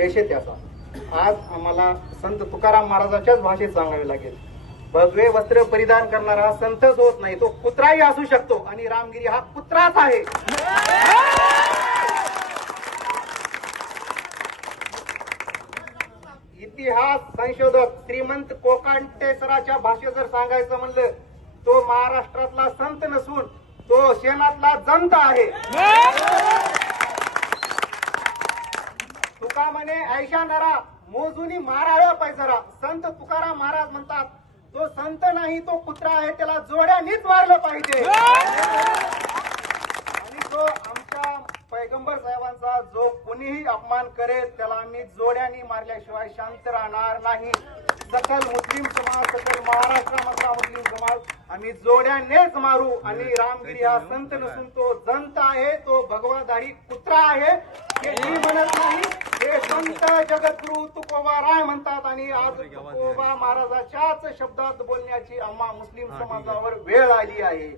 वेश आहे त्याचा। आज आम्हाला संत तुकाराम महाराजांच्याच भाषेत सांगावे लागेल, भगवे वस्त्र परिधान करणारा हा संतच होत नाही, तो कुत्राही असू शकतो आणि रामगिरी हा कुत्राच आहे। इतिहास संशोधक श्रीमंत कोकांटेसराच्या भाषेत जर सांगायचं म्हणलं, तो महाराष्ट्रातला संत नसून तो शेणातला जंत आहे। तुका म्हणे ऐशा नरा मोजूनी माराव्या पैजरा। संत तुकाराम महाराज म्हणतात, तो संत नाही तो कुत्रा आहे, त्याला जोड्यानीच मारलं पाहिजे। आणि तो आमच्या पैगंबर साहेबांचा जो कोणीही अपमान करेल त्याला आम्ही जोड्यानी मारल्याशिवाय शांत राहणार नाही। सकल मुस्लिम समाज, सकल महाराष्ट्रामधला मुस्लिम समाज आम्ही जोड्यानेच मारू। आणि रामगिरी हा संत नसून तो जंत आहे, तो भगवाधारी कुत्रा आहे हे मी म्हणत नाही, हे संत जगद्गुरु तुकोबा राय म्हणतात। आणि आज तुकोबा महाराजाच्याच शब्दात बोलण्याची आम्हा मुस्लिम समाजावर वेळ आली आहे।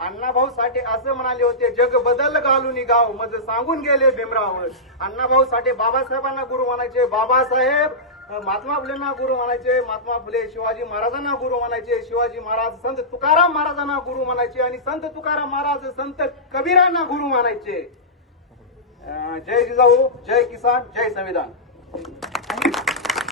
अण्णाभाऊ साठे असं म्हणाले होते, जग बदल घालून गाव मज सांगून गेले भीमराव। अण्णाभाऊ साठे बाबासाहेबांना गुरु म्हणायचे, बाबासाहेब महात्मा फुलेंना गुरु म्हणायचे, महात्मा फुले शिवाजी महाराजांना गुरु म्हणायचे, शिवाजी महाराज संत तुकाराम महाराजांना गुरु म्हणायचे आणि संत तुकाराम महाराज संत कबीरांना गुरु म्हणायचे। जय जिजाऊ, जय किसान, जय संविधान।